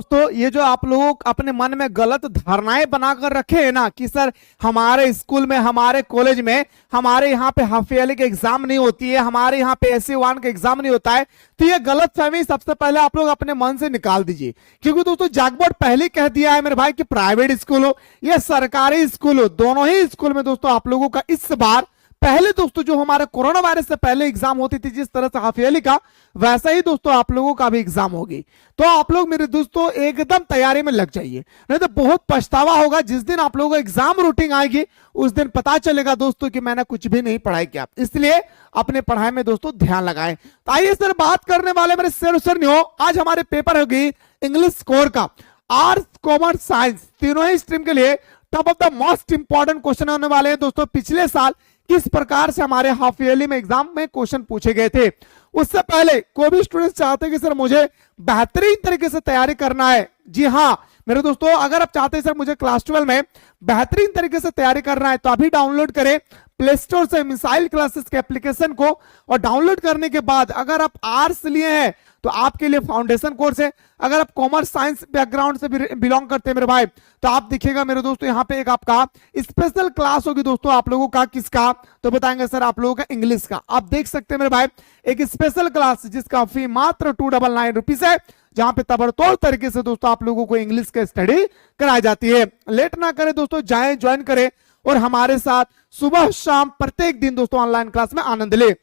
दोस्तों ये जो आप लोग अपने मन में गलत धारणाएं बनाकर रखे हैं ना कि सर हमारे स्कूल में, हमारे कॉलेज में, हमारे यहाँ पे हाफ ईयरली की एग्जाम नहीं होती है, हमारे यहाँ पे SE1 का एग्जाम नहीं होता है, तो ये गलत फहमी सबसे पहले आप लोग अपने मन से निकाल दीजिए। क्योंकि दोस्तों जैकबोर्ड पहले कह दिया है मेरे भाई कि प्राइवेट स्कूल हो या सरकारी स्कूल हो, दोनों ही स्कूल में दोस्तों आप लोगों का इस बार पहले दोस्तों जो हमारे कोरोना वायरस से पहले एग्जाम होती थी जिस तरह से हाफ ईयरली का, वैसा ही दोस्तों आप लोगों का भी एग्जाम होगी। तो आप लोग मेरे दोस्तों एकदम तैयारी में लग जाइए, नहीं तो बहुत पछतावा होगा जिस दिन आप लोगों को एग्जाम रूटीन आएगी, उस दिन पता चलेगा दोस्तों कि मैंने कुछ भी नहीं पढ़ाई किया। इसलिए अपने पढ़ाई में दोस्तों ध्यान लगाएं। तो आइए सर बात करने वाले मेरे सर नहीं हो, आज हमारे पेपर होगी इंग्लिश स्कोर का। आर्ट्स, कॉमर्स, साइंस तीनों ही स्ट्रीम के लिए top of the most important question होने वाले हैं दोस्तों। पिछले साल किस प्रकार से हमारे हाफ ईयरली में एग्जाम में क्वेश्चन पूछे गए थे, उससे पहले कोई भी स्टूडेंट चाहते हैं कि सर मुझे बेहतरीन तरीके से तैयारी करना है। जी हाँ मेरे दोस्तों, अगर आप चाहते हैं सर मुझे क्लास 12 में बेहतरीन तरीके से तैयारी करना है तो अभी डाउनलोड करें प्ले स्टोर से मिसाइल क्लासेस के एप्लीकेशन को, और डाउनलोड करने के बाद अगर आप आर्ट्स लिए हैं तो आपके लिए फाउंडेशन कोर्स है, अगर आप कॉमर्स साइंस बैकग्राउंड से बिलोंग करते हैं मेरे भाई तो आप देखिएगा मेरे दोस्तों यहाँ पे एक आपका स्पेशल क्लास होगी दोस्तों आप लोगों का। किसका? तो बताएंगे सर आप लोगों का इंग्लिश का। आप देख सकते हैं मेरे भाई एक स्पेशल क्लास जिसका फी मात्र 299 रुपीज है, जहां पे तबड़तोड़ तरीके से दोस्तों आप लोगों को इंग्लिश का स्टडी कराई जाती है। लेट ना करें दोस्तों, जाएं ज्वाइन करें और हमारे साथ सुबह शाम प्रत्येक दिन दोस्तों ऑनलाइन क्लास में आनंद ले।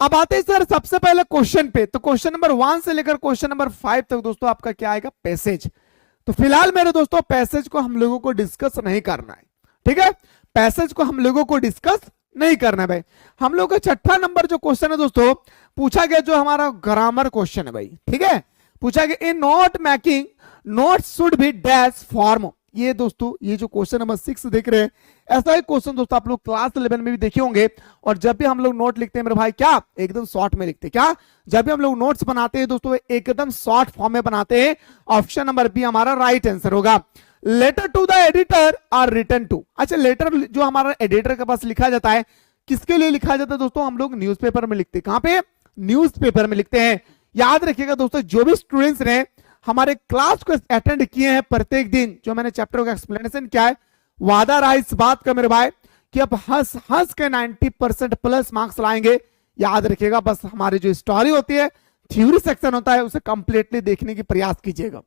अब आते हैं सर सबसे पहले क्वेश्चन पे। तो क्वेश्चन नंबर 1 से लेकर क्वेश्चन नंबर 5 तक दोस्तों आपका क्या आएगा? पैसेज। तो फिलहाल मेरे दोस्तों पैसेज को हम लोगों को डिस्कस नहीं करना है, ठीक है? पैसेज को हम लोगों को डिस्कस नहीं करना है भाई। हम लोग का छठा नंबर जो क्वेश्चन है दोस्तों पूछा गया, जो हमारा ग्रामर क्वेश्चन है भाई, ठीक है? पूछा गया in note making notes should be dash form. ये दोस्तों ये जो क्वेश्चन नंबर 6 देख रहे हैं, ऐसा ही क्वेश्चन दोस्तों आप लोग क्लास 11 में भी देखे होंगे। और जब भी हम लोग नोट लिखते हैं मेरे भाई क्या एकदम शॉर्ट में लिखते हैं, क्या जब भी हम लोग नोट्स बनाते हैं दोस्तों एकदम शॉर्ट फॉर्म में बनाते हैं। ऑप्शन नंबर बी हमारा राइट आंसर होगा। Letter to the editor are written to. अच्छा, लेटर जो हमारा एडिटर के पास लिखा जाता है किसके लिए लिखा जाता है दोस्तों? हम लोग न्यूज़पेपर में लिखते हैं। कहां पे? न्यूज़पेपर में लिखते हैं। याद रखिएगा दोस्तों, जो भी स्टूडेंट्स ने हमारे क्लास को अटेंड किए हैं प्रत्येक दिन, जो मैंने चैप्टर का एक्सप्लेनेशन किया है, वादा रहा इस बात का मेरे भाई कि अब हंस हंस के 90% प्लस मार्क्स लाएंगे। याद रखिएगा, बस हमारी जो स्टोरी होती है, थ्योरी सेक्शन होता है, उसे कंप्लीटली देखने की प्रयास कीजिएगा।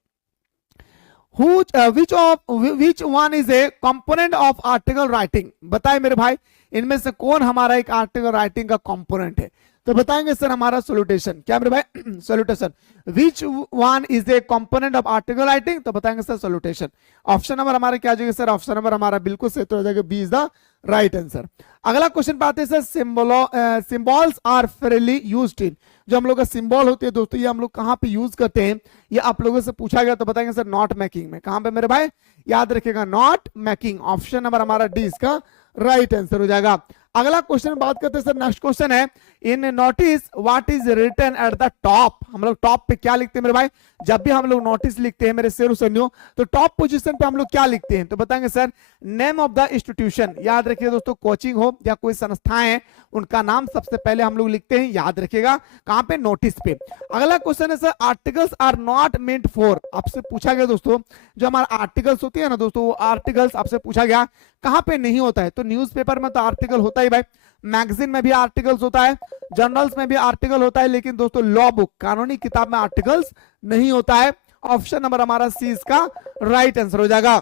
which one is a component of article writing? बताए मेरे भाई इनमें से कौन हमारा एक आर्टिकल राइटिंग का कंपोनेंट है? तो बताएंगे सर हमारा सॉल्यूशन। क्या मेरे भाई? Solution. which one is a component of article writing? तो बताएंगे सर सॉल्यूशन। ऑप्शन नंबर हमारा क्या जाएगा सर? ऑप्शन नंबर हमारा बिल्कुल सही तो हो जाएगा, B is the right answer. अगला क्वेश्चन पे आते हैं sir, symbols are freely used in. जो हम लोग का सिंबल होते हैं दोस्तों, ये हम लोग कहाँ पे यूज करते हैं, ये आप लोगों से पूछा गया। तो बताएंगे सर नॉट मेकिंग में। कहां पे मेरे भाई? याद रखिएगा नॉट मेकिंग। ऑप्शन नंबर हमारा डी इसका राइट आंसर हो जाएगा। अगला क्वेश्चन बात करते हैं सर, नेक्स्ट क्वेश्चन है in notice what is written at the top. हम लोग टॉप पे क्या लिखते हैं मेरे भाई? जब भी हम लोग नोटिस लिखते हैं मेरे शेर सन्नियों, तो टॉप पोजीशन पे हम लोग क्या लिखते हैं? तो बताएंगे sir name of the institution. याद रखिए दोस्तों, कोचिंग हो या कोई संस्थाएं हैं उनका नाम सबसे पहले हम लोग लिखते हैं। याद रखिएगा कहां पे? नोटिस पे। अगला क्वेश्चन है sir articles are not meant for. आपसे पूछा गया दोस्तों, जो हमारा आर्टिकल्स होती है ना दोस्तों, वो आर्टिकल्स आपसे पूछा गया कहां पे नहीं होता है? तो न्यूज़पेपर में तो आर्टिकल होता ही भाई, मैगजीन में भी आर्टिकल्स होता है, जर्नल्स में भी आर्टिकल होता है, लेकिन दोस्तों लॉ बुक कानूनी किताब में आर्टिकल्स नहीं होता है। ऑप्शन नंबर हमारा सी इसका राइट आंसर हो जाएगा।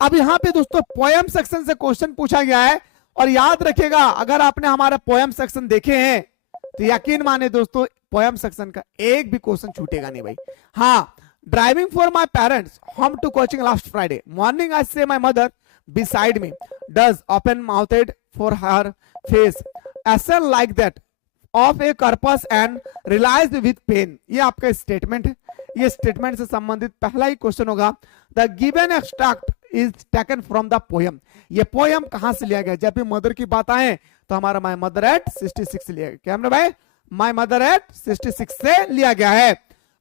अब यहाँ पे दोस्तों पोएम सेक्शन से क्वेश्चन पूछा गया है, और याद रखिएगा अगर आपने हमारा पोएम सेक्शन देखे हैं तो यकीन माने दोस्तों पोएम सेक्शन का एक भी क्वेश्चन छूटेगा नहीं भाई। हाँ, driving for my parents home to coaching last Friday morning I say my mother beside me does open mouthed for her face ascend like that of a corpus and realized with pain। ये आपका statement है, ये statement से संबंधित पहला ही question होगा। The given extract is taken from the poem. ये poem कहां से लिया गया? जब भी मदर की बात आए तो हमारा माई मदर एट 66 लिया गया। क्या हमने भाई? माई मदर एट 66 से लिया गया है।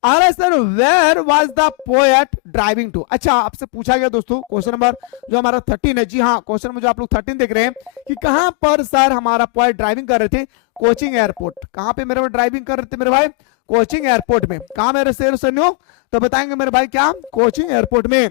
अरे sir where was the poet driving to. अच्छा, आपसे पूछा गया दोस्तों क्वेश्चन नंबर जो हमारा 13 है। जी हाँ, क्वेश्चन में जो आप लोग 13 देख रहे हैं कि कहां पर सर हमारा पोएट ड्राइविंग कर रहे थे? Coaching airport. कहां पे मेरे ड्राइविंग कर रहे थे मेरे भाई? कोचिंग एयरपोर्ट में। कहा मेरे शेर सुनियो, तो बताएंगे मेरे भाई क्या, कोचिंग एयरपोर्ट में।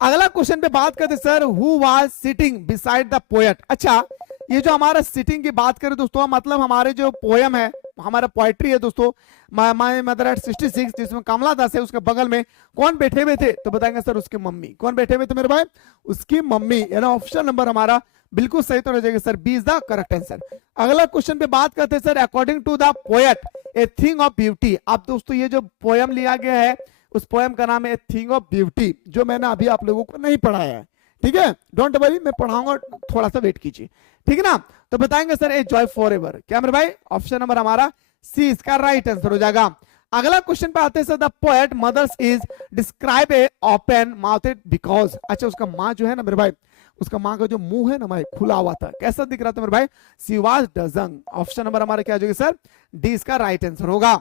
अगला क्वेश्चन पे बात करते sir, who was sitting beside the poet. अच्छा, ये जो हमारा सिटिंग की बात करें दोस्तों, मतलब हमारे जो पोयम है, हमारा पोएट्री है दोस्तों, माय मदर एट 66, जिसमें कमला दास है, उसके बगल में कौन बैठे हुए थे, तो बताएंगे सर उसकी मम्मी। कौन बैठे हुए थे मेरे भाई, उसकी मम्मी। यानी ऑप्शन नंबर हमारा बिल्कुल सही तो हो जाएगा sir, B is the correct answer. अगला क्वेश्चन पे बात करते हैं sir, according to the poet a thing of beauty. अब दोस्तों ये जो पोयम लिया गया है, उस पोयम का नाम है थिंग ऑफ ब्यूटी, जो मैंने अभी आप लोगों को नहीं पढ़ाया है, ठीक है, डोंट वरी, मैं पढ़ाऊंगा, थोड़ा सा वेट कीजिए, ठीक है ना। तो बताएंगे sir a joy for ever. क्या मेरे भाई, ऑप्शन नंबर हमारा सी इसका राइट आंसर हो जाएगा। अगला क्वेश्चन पे आते हैं sir, the poet mothers is describe a open mouthed because. अच्छा, उसका माँ जो है ना मेरे भाई, उसका माँ का जो मुंह है ना भाई, खुला हुआ था, कैसा दिख रहा था मेरे भाई, she was dozing. Option number हमारा क्या हो जाएगा सर, डी इसका राइट आंसर होगा।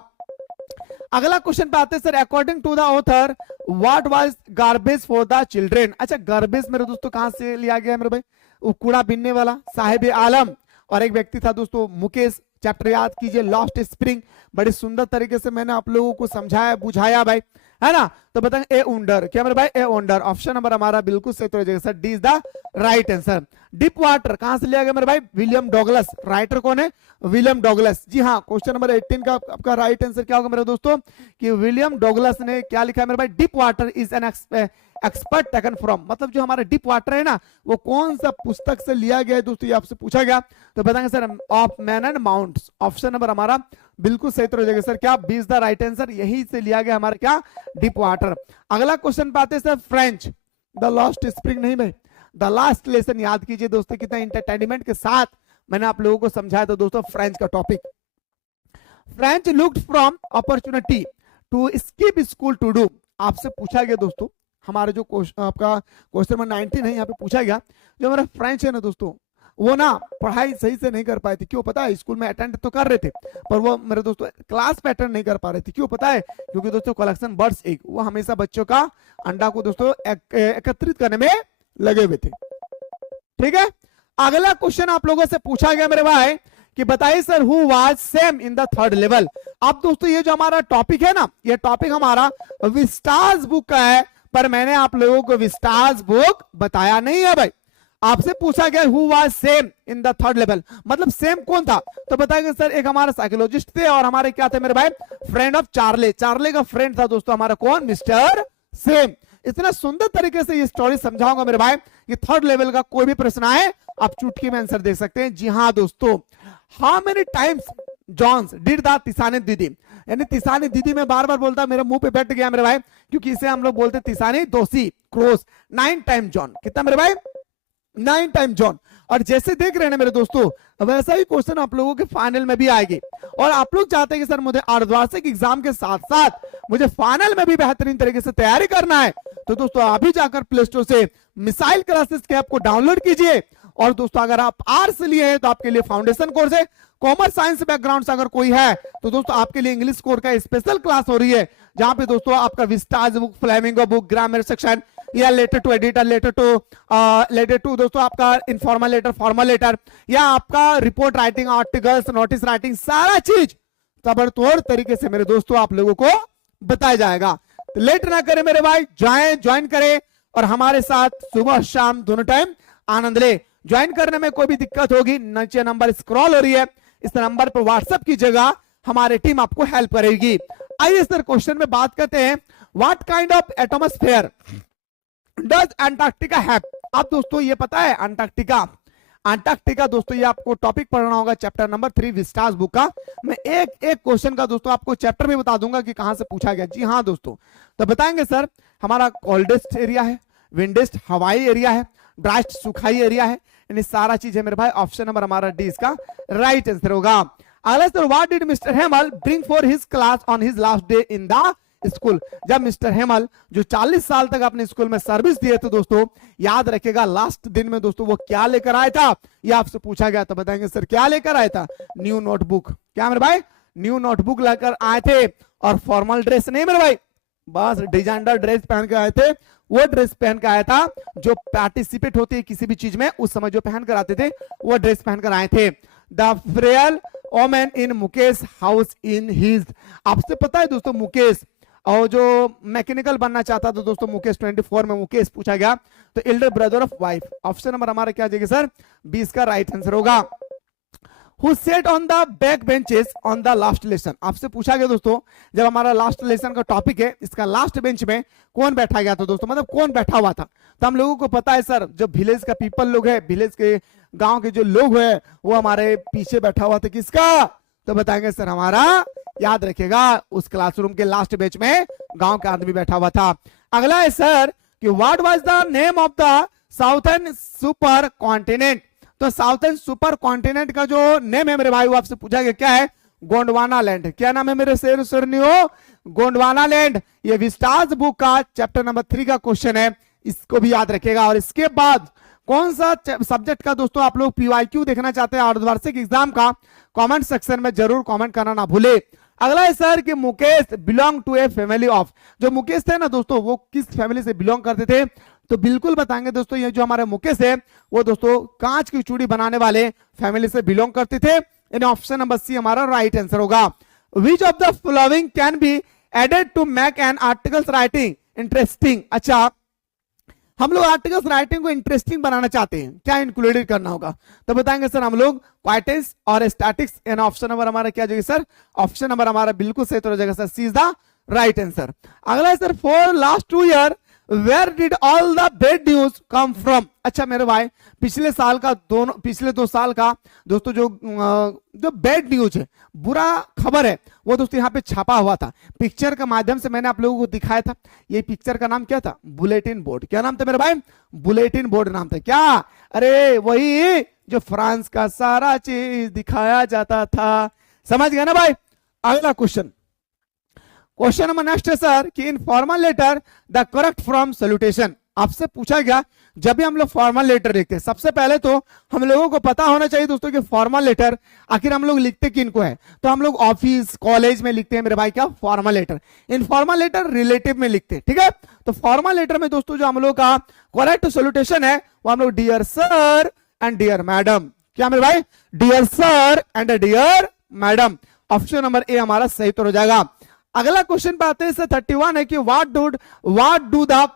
अगला क्वेश्चन पे आते हैं sir, according to the author what was garbage for the children. अच्छा, गार्बेज मेरे दोस्तों कहां से लिया गया है मेरे भाई, वो कूड़ा बीनने वाला साहिब आलम, और एक व्यक्ति था दोस्तों मुकेश। चैप्टर याद कीजिए, लॉस्ट स्प्रिंग, बड़ी सुंदर तरीके से मैंने आप लोगों को समझाया बुझाया भाई, है ना। तो बताएंगे ए ओंडर। क्या मेरे भाई, ए ओंडर। ऑप्शन नंबर हमारा बिल्कुल सही तो हो जाएगा sir, D is the right answer. Deep water कहां से लिया गया मेरे भाई, विलियम डॉगलस। राइटर कौन है, विलियम डॉगलस। जी हाँ, क्वेश्चन नंबर 18 का आपका राइट आंसर क्या होगा मेरे दोस्तों, कि विलियम डॉगलस ने क्या लिखा है मेरे भाई, deep water is an expert taken from. मतलब जो हमारा डीप वाटर है ना, वो कौन सा पुस्तक से लिया गया है दोस्तों, ये आपसे पूछा गया। तो बताएंगे sir of man and mounts. Option number हमारा बिल्कुल सही तो हो जाएगा सर, क्या, B is the right answer. यही से लिया गया हमारा क्या, डीप वाटर। अगला क्वेश्चन पे आते हैं sir, French the lost spring नहीं भाई, द लास्ट लेसन याद कीजिए दोस्तों, कितना इंटरटेनमेंट के साथ मैंने आप लोगों को समझाया था दोस्तों फ्रेंच का topic. French looked from opportunity to skip school to do. आपसे पूछा गया दोस्तों, हमारा जो आपका क्वेश्चन नंबर 19 है, यहाँ पे पूछा गया, जो हमारा फ्रेंच है ना दोस्तों, वो ना पढ़ाई सही से नहीं कर पाए थे। क्यों पता है, स्कूल में अटेंड तो कर रहे थे, पर वो मेरे दोस्तों क्लास पे अटेंड नहीं कर पा रहे थे। क्यों पता है, क्योंकि दोस्तों कलेक्शन बर्ड्स एग, वो हमेशा बच्चों का अंडा को दोस्तों एकत्रित करने में लगे हुए थे, ठीक है। अगला क्वेश्चन आप लोगों से पूछा गया मेरे भाई, कि बताइए sir who was same in the third level. अब दोस्तों ये जो हमारा टॉपिक है ना, ये टॉपिक हमारा विस्टास बुक का है, पर मैंने आप लोगों को विस्टास बुक बताया नहीं है भाई। आपसे पूछा गया who was same in the third level, मतलब सेम कौन था, तो बताएंगे सर एक हमारा साइकोलॉजिस्ट थे, और हमारे क्या थे मेरे भाई, फ्रेंड ऑफ चार्ले। चार्ले का फ्रेंड था दोस्तों हमारा कौन, मिस्टर सेम। इतना सुंदर तरीके से ये स्टोरी समझाऊंगा मेरे भाई, कि थर्ड लेवल का कोई भी प्रश्न आए आप चुटकी में आंसर दे सकते हैं। जी हाँ दोस्तों, how many times Johns did the तिसानी दीदी, यानी तिसानी दीदी में बार बार बोलता, मेरे मुंह पे बैठ गया मेरे भाई, क्योंकि इसे हम लोग बोलते तिसानी दोषी क्रॉस। 9 टाइम जॉन, कितना मेरे भाई, 9 टाइम जॉन। और जैसे देख रहे हैं मेरे दोस्तों, वैसा ही क्वेश्चन आप लोगों के फाइनल में भी आएगी। और आप लोग चाहते हैं कि सर मुझे अर्धवार्षिक एग्जाम के साथ साथ मुझे फाइनल में भी बेहतरीन तरीके से तैयारी करना है, तो दोस्तों अभी जाकर प्ले स्टोर से मिसाइल क्लासेस के ऐप को डाउनलोड कीजिए। और दोस्तों अगर आप आर्ट्स लिए हैं तो आपके लिए फाउंडेशन कोर्स है, कॉमर्स साइंस बैकग्राउंड से अगर कोई है तो दोस्तों आपके लिए इंग्लिश कोर्स का स्पेशल क्लास हो रही है, जहां पे दोस्तों आपका Vistas book, Flamingo book, grammar section, या letter to editor, letter to दोस्तों आपका इनफॉर्मल लेटर, फॉर्मल लेटर, या आपका report writing, articles, notice writing, सारा चीज ताबड़तोड़ तरीके से मेरे दोस्तों आप लोगों को बताया जाएगा। तो लेट ना करें मेरे भाई, ज्वाइन करें और हमारे साथ सुबह शाम दोनों टाइम आनंद ले। ज्वाइन करने में कोई भी दिक्कत होगी, नीचे नंबर स्क्रॉल हो रही है, इस नंबर पर व्हाट्सएप कीजिएगा, हमारी टीम आपको हेल्प करेगी। आइए सर क्वेश्चन में बात करते हैं, what kind of atmosphere does Antarctica have. आप दोस्तों ये पता है अंटार्कटिका दोस्तों, ये आपको टॉपिक पढ़ना होगा चैप्टर नंबर 3 विस्टास बुक का। मैं एक क्वेश्चन का दोस्तों आपको चैप्टर भी बता दूंगा कि कहां से पूछा गया। जी हाँ दोस्तों, तो बताएंगे सर हमारा कोल्डेस्ट एरिया है, विंडेस्ट हवाई एरिया है, ड्राइस्ट सुखाई एरिया है, यानी सारा चीज है मेरे भाई। ऑप्शन नंबर हमारा डी इसका राइट आंसर होगा। अगला sir, what did mister Hamel bring for his class on his last day in the school. जब मिस्टर हेमल जो 40 साल तक अपने स्कूल में सर्विस दिए थे दोस्तों, याद रखेगा लास्ट दिन में दोस्तों वो क्या लेकर आया था, ये आपसे पूछा गया। तो बताएंगे सर क्या लेकर आया था, न्यू नोटबुक। क्या मेरे भाई, न्यू नोटबुक लेकर आए थे, और फॉर्मल ड्रेस नहीं मेरे भाई, बस डिजाइनर ड्रेस पहन के आए थे। वो ड्रेस पहन कर आया था जो पार्टिसिपेट होते है किसी भी चीज में, उस समय जो पहन कर आते थे वो ड्रेस पहनकर आए थे। The frail women in Mukesh house in his. आपसे पता है दोस्तों मुकेश और जो मैकेनिकल बनना चाहता था दोस्तों मुकेश 24 में मुकेश पूछा गया, तो Elder brother of wife. Option number हमारा क्या जाएगा सर 20 का राइट आंसर होगा। Who sat on the back benches on the last lesson? आपसे पूछा गया दोस्तों जब हमारा लास्ट लेसन का टॉपिक है इसका लास्ट बेंच में कौन बैठा गया था दोस्तों, मतलब कौन बैठा हुआ था। तो हम लोगों को पता है सर जो विलेज का पीपल लोग है, विलेज के गांव के जो लोग हैं वो हमारे पीछे बैठा हुआ था किसका, तो बताएंगे सर हमारा, याद रखिएगा उस क्लासरूम के लास्ट बेंच में गांव का आदमी बैठा हुआ था। अगला है सर कि what was the name of the southern super continent. तो साउथर्न सुपर कॉन्टिनेंट का जो नेम है मेरे भाई वो आपसे पूछा गया क्या है, गोंडवाना लैंड। क्या नाम है मेरे शेर सुरनियो, गोंडवाना लैंड। ये विस्टास बुक का चैप्टर नंबर 3 का क्वेश्चन है, इसको भी याद रखिएगा। और इसके बाद कौन सा सब्जेक्ट का दोस्तों आप लोग पीवाईक्यू देखना चाहते हैं अर्धवार्षिक एग्जाम का, कमेंट सेक्शन में जरूर कमेंट करना ना भूले। अगला है सर कि Mukesh belong to a family of. जो मुकेश थे ना दोस्तों वो किस फैमिली से बिलोंग करते थे, तो बिल्कुल बताएंगे दोस्तों ये जो हमारे मुकेश है वो दोस्तों कांच की चूड़ी बनाने वाले फैमिली से बिलोंग करते थे। इन ऑप्शन नंबर सी हमारा राइट आंसर होगा। Which of the following can be added to make an articles writing interesting. अच्छा हम लोग आर्टिकल्स राइटिंग को इंटरेस्टिंग बनाना चाहते हैं, क्या इंक्लूडेड करना होगा, तो बताएंगे सर हम लोग क्वाइटेंस और स्टैटिक्स। एन ऑप्शन नंबर हमारा क्या जाएगा सर, ऑप्शन नंबर हमारा बिल्कुल सही तो हो जाएगा sir, C is the right answer. अगला है sir for last 2 year where did all the bad news come from. अच्छा मेरे भाई पिछले 2 साल का दोस्तों जो बैड न्यूज है, बुरा खबर है, वो दोस्तों यहाँ पे छापा हुआ था पिक्चर के माध्यम से, मैंने आप लोगों को दिखाया था। ये पिक्चर का नाम क्या था, बुलेटिन बोर्ड। क्या नाम था मेरे भाई, बुलेटिन बोर्ड नाम था। क्या, अरे वही जो फ्रांस का सारा चीज दिखाया जाता था, समझ गया ना भाई। अगला क्वेश्चन नंबर नेक्स्ट है सर कि in formal letter the correct form salutation. आपसे पूछा गया जब भी हम लोग फॉर्मल लेटर लिखते हैं, सबसे पहले तो हम लोगों को पता होना चाहिए दोस्तों कि फॉर्मल लेटर आखिर हम लोग लिखते किनको है, तो हम लोग ऑफिस कॉलेज में लिखते हैं मेरे भाई क्या, formal letter. Informal letter relative में लिखते हैं, ठीक है। तो फॉर्मल लेटर में दोस्तों जो हम लोग का करेक्ट सैल्यूटेशन है वो हम लोग dear sir and dear madam. क्या मेरे भाई, dear sir and dear madam. Option number A हमारा सही तो हो जाएगा। अगला क्वेश्चन पे आते हैं सर 31 है कि what do the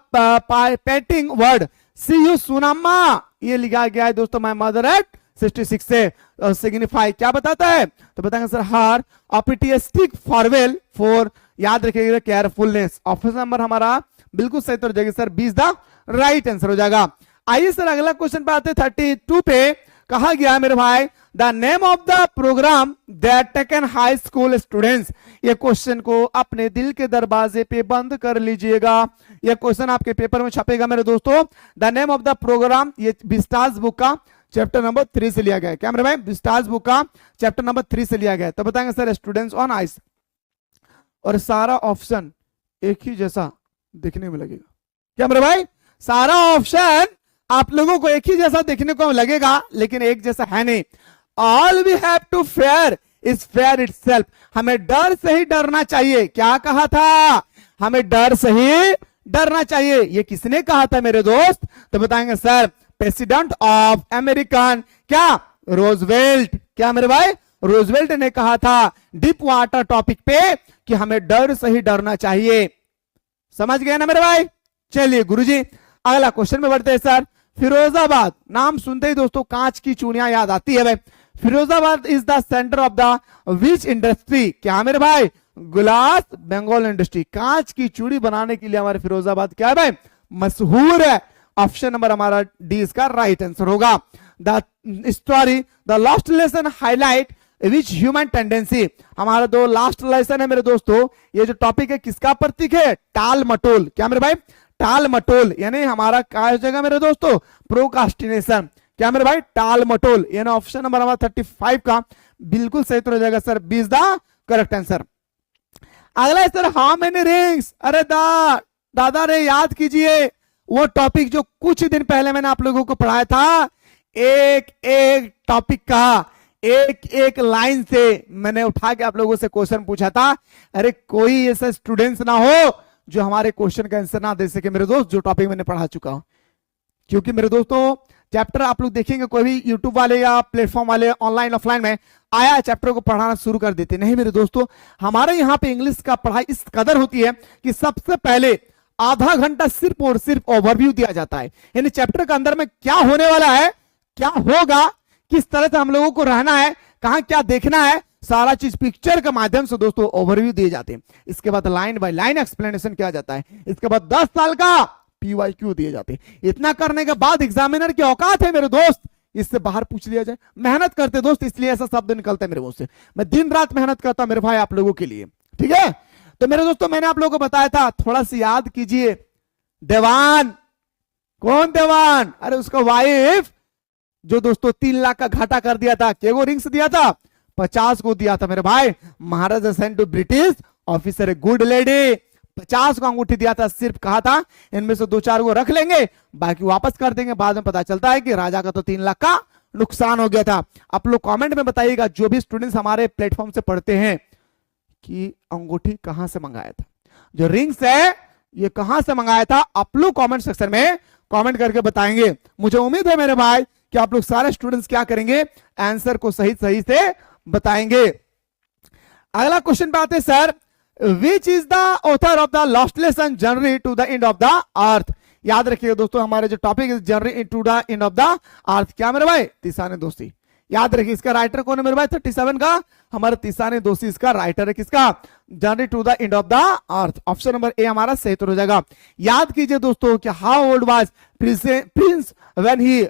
petting word see you सुनामा, ये लिखा गया है दोस्तों माय मदर एट 66 से सिग्निफाई क्या बताता है, तो बताएंगे सर हर ऑप्टिमिस्टिक फॉरवेल फॉर, याद रखिएगा केयरफुलनेस। ऑप्शन नंबर हमारा बिल्कुल सही तो हो जाएगा सर 20 द राइट आंसर हो जाएगा। आइए सर अगला क्वेश्चन पे आते हैं 32 पे, कहा गया मेरे भाई the name of the program that taken high school students. ये क्वेश्चन को अपने दिल के दरवाजे पे बंद कर लीजिएगा, ये क्वेश्चन आपके पेपर में छपेगा मेरे दोस्तों। The name of the program, ये विस्टास बुक का चैप्टर नंबर 3 से लिया गया है। क्या मेरे भाई, विस्टास बुक का चैप्टर नंबर 3 से लिया गया है। तो बताएंगे सर स्टूडेंट्स ऑन आइस, और सारा ऑप्शन एक ही जैसा दिखने में लगेगा। क्या मेरे भाई, सारा ऑप्शन आप लोगों को एक ही जैसा देखने को लगेगा लेकिन एक जैसा है नहीं। All we have to fear is fear itself. हमें डर से ही डरना चाहिए। क्या कहा था, हमें डर से ही डरना चाहिए। ये किसने कहा था मेरे दोस्त, तो बताएंगे सर प्रेसिडेंट ऑफ अमेरिकन, क्या, रोजवेल्ट। क्या मेरे भाई, रोजवेल्ट ने कहा था डीप वाटर टॉपिक पे कि हमें डर से ही डरना चाहिए। समझ गए ना मेरे भाई। चलिए गुरुजी अगला क्वेश्चन में बढ़ते हैं सर। फिरोजाबाद नाम सुनते ही दोस्तों कांच की चूड़ियां याद आती है भाई। Firozabad is the centre of the which industry. क्या मेरे भाई, ग्लास बंगाल इंडस्ट्री। कांच की चूड़ी बनाने के लिए हमारे फिरोजाबाद क्या है भाई, मशहूर है। ऑप्शन नंबर हमारा डी इसका राइट आंसर होगा। The story the last lesson highlight which human tendency. हमारा दो लास्ट लेसन है मेरे दोस्तों, ये जो टॉपिक है किसका प्रतीक है, टाल मटोल। क्या मेरे भाई, टाल मटोल, यानी हमारा क्या हो जाएगा मेरे दोस्तों, प्रोकास्टिनेशन। क्या मेरे भाई, टाल मटोल, यानी ऑप्शन नंबर हमारा 35 का बिल्कुल सही तो हो जाएगा सर, 20 द करेक्ट आंसर। अगला है सर हाउ मेनी रिंग्स। अरे दादा रे याद कीजिए वो टॉपिक जो कुछ दिन पहले मैंने आप लोगों को पढ़ाया था। एक एक टॉपिक का एक एक लाइन से मैंने उठा के आप लोगों से क्वेश्चन पूछा था। अरे कोई ऐसा स्टूडेंट्स ना हो जो हमारे क्वेश्चन का आंसर ना दे सके मेरे दोस्त, जो टॉपिक मैंने पढ़ा चुका हूं। क्योंकि मेरे दोस्तों चैप्टर आप लोग देखेंगे कोई भी यूट्यूब वाले या प्लेटफॉर्म वाले ऑनलाइन ऑफलाइन में आया चैप्टर को पढ़ाना शुरू कर देते नहीं मेरे दोस्तों। हमारे यहाँ पे इंग्लिश का पढ़ाई इस कदर होती है कि सबसे पहले आधा घंटा सिर्फ और सिर्फ ओवरव्यू दिया जाता है, यानी चैप्टर के अंदर में क्या होने वाला है, क्या होगा, किस तरह से हम लोगों को रहना है, कहां क्या देखना है, सारा चीज पिक्चर के माध्यम से दोस्तों ओवरव्यू दिए जाते हैं। इसके बाद लाइन बाय लाइन एक्सप्लेनेशन किया जाता है। इसके बाद 10 साल का पीवाईक्यू दिए जाते हैं। इतना करने के बाद एग्जामिनर की औकात है मेरे दोस्त, इससे बाहर पूछ लिया जाए। मेहनत करते दोस्त, इसलिए ऐसा शब्द निकलता है मेरे मुंह से। मैं दिन रात मेहनत करता हूं मेरे भाई आप लोगों के लिए, ठीक है। तो मेरे दोस्तों मैंने आप लोगों को बताया था, थोड़ा सा याद कीजिए। देवान, कौन देवान? अरे उसका वाइफ जो दोस्तों 3 लाख का घाटा कर दिया था। केगो रिंग्स दिया था, 50 को दिया था मेरे भाई। Maharaja sent to British officer a good lady, 50 को अंगूठी दिया था। सिर्फ कहा था इनमें से 2-4 को रख लेंगे, बाकी वापस कर देंगे। बाद में पता चलता है कि राजा का तो 3 लाख का नुकसान हो गया था। आप लोग कमेंट में बताइएगा, जो भी स्टूडेंट्स हमारे प्लेटफॉर्म से पढ़ते हैं, कि अंगूठी कहां से मंगाया था, जो रिंग्स है ये कहां से मंगाया था। आप लोग कमेंट सेक्शन में कमेंट करके बताएंगे। मुझे उम्मीद है मेरे भाई कि आप लोग सारे स्टूडेंट्स क्या करेंगे, आंसर को सही सही से बताएंगे। अगला क्वेश्चन पे आते हैं sir, which is the author of the lostless and journey to the end of the earth. याद रखिएगा दोस्तों, हमारे जो टॉपिक है journey to the end of the earth, क्या मेरे भाई? तीसाने दोस्ती। याद रखिए, इसका राइटर कौन है मेरे भाई? 37 का हमारा तीसाने दोस्ती इसका राइटर है। किसका? Journey to the end of the earth. Option number A हमारा सही तो हो जाएगा। याद कीजिए दोस्तों कि how old was prince when he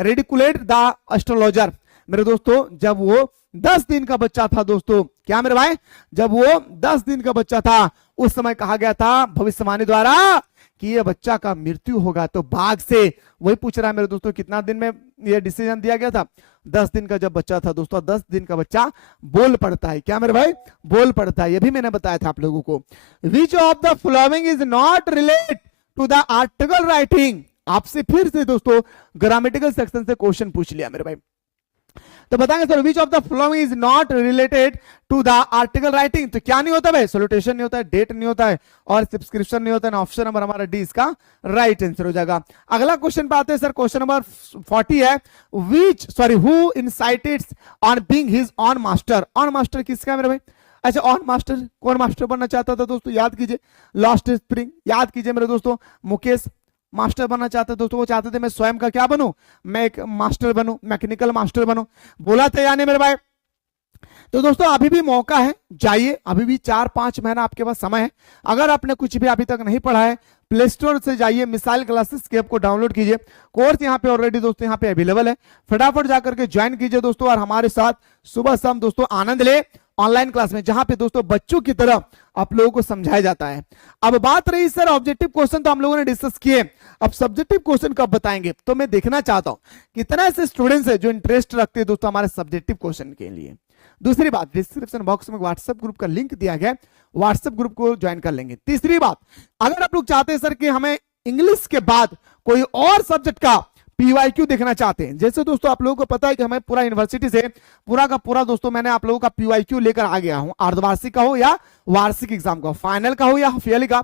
ridiculed the astrologer. मेरे दोस्तों जब वो 10 दिन का बच्चा था दोस्तों, क्या मेरे भाई? जब वो 10 दिन का बच्चा था, उस समय कहा गया था भविष्यवाणी द्वारा कि ये बच्चा का मृत्यु होगा। तो बाघ से वही पूछ रहा है मेरे दोस्तों, कितना दिन में ये डिसीजन दिया गया था? 10 दिन का जब बच्चा था दोस्तों। 10 दिन का बच्चा बोल पड़ता है, क्या मेरे भाई? बोल पड़ता है। ये भी मैंने बताया था आप लोगों को। Which of the following is not relate to the article writing. आपसे फिर से दोस्तों ग्रामेटिकल सेक्शन से क्वेश्चन पूछ लिया मेरे भाई, तो बताएंगे sir which of the following is not related to the article writing. तो क्या नहीं होता भाई? सॉल्यूटेशन नहीं होता है, डेट नहीं होता है, और सब्सक्रिप्शन नहीं होता है। ऑप्शन नंबर हमारा डी इसका राइट आंसर हो जाएगा। अगला क्वेश्चन पे आते हैं सर, क्वेश्चन नंबर 40 है, who incited on being his on master. On master किसका है मेरे भाई? अच्छा, ऑन मास्टर कौन मास्टर बनना चाहता था दोस्तों? याद कीजिए, लॉस्ट स्प्रिंग। याद कीजिए मेरे दोस्तों, मुकेश मास्टर बनना चाहते दोस्तों। वो चाहते थे मैं स्वयं का क्या बनूं, मैं एक मास्टर बनूं, मैकेनिकल मास्टर बनूं। बोला था यानी मेरे भाई। तो दोस्तों अभी भी मौका है, जाइए, अभी भी 4-5 महीना आपके पास समय है। अगर आपने कुछ भी अभी तक नहीं पढ़ा है, प्ले स्टोर से जाइए, मिसाइल क्लासेस के ऐप को डाउनलोड कीजिए। कोर्स यहाँ पे ऑलरेडी दोस्तों यहाँ पे अवेलेबल है, फटाफट जाकर के ज्वाइन कीजिए दोस्तों, और हमारे साथ सुबह शाम दोस्तों आनंद ले ऑनलाइन क्लास में, जहां पे दोस्तों बच्चों की तरह आप लोगों को समझाया जाता है। अब बात रही सर ऑब्जेक्टिव क्वेश्चन, तो हम लोगों ने डिस्कस किए। अब सब्जेक्टिव क्वेश्चन कब बताएंगे, तो मैं देखना चाहता हूं कितना ऐसे स्टूडेंट्स है जो इंटरेस्ट रखते हैं दोस्तों हमारे सब्जेक्टिव क्वेश्चन के लिए। दूसरी बात, डिस्क्रिप्शन बॉक्स में व्हाट्सएप ग्रुप का लिंक दिया गया, व्हाट्सएप ग्रुप को ज्वाइन कर लेंगे। तीसरी बात, अगर आप लोग चाहते हैं सर कि हमें इंग्लिश के बाद कोई और सब्जेक्ट का पीवाईक्यू देखना चाहते हैं, जैसे दोस्तों आप लोगों को पता है कि हमें पूरा यूनिवर्सिटी से पूरा का पूरा दोस्तों मैंने आप लोगों का पीवाईक्यू लेकर आ गया हूं। अर्धवार्षिक का हो या वार्षिक एग्जाम का, फाइनल का हो या हाफ ईयरली का,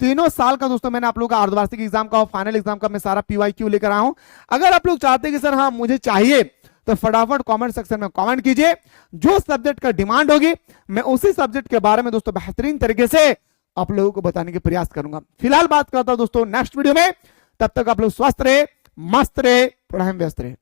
तीनों साल का दोस्तों मैंने आप लोगों का अर्धवार्षिक एग्जाम का और फाइनल एग्जाम का मैं सारा पीवाईक्यू लेकर आया हूं। अगर आप लोग चाहते हैं कि सर हाँ मुझे चाहिए, तो फटाफट कमेंट सेक्शन में कमेंट कीजिए। जो सब्जेक्ट का डिमांड होगी मैं उसी सब्जेक्ट के बारे में दोस्तों बेहतरीन तरीके से आप लोगों को बताने के प्रयास करूंगा। फिलहाल बात करता हूं दोस्तों नेक्स्ट वीडियो में, तब तक आप लोग स्वस्थ रहे, मस्त रहे, पढ़ाई में व्यस्त रहे।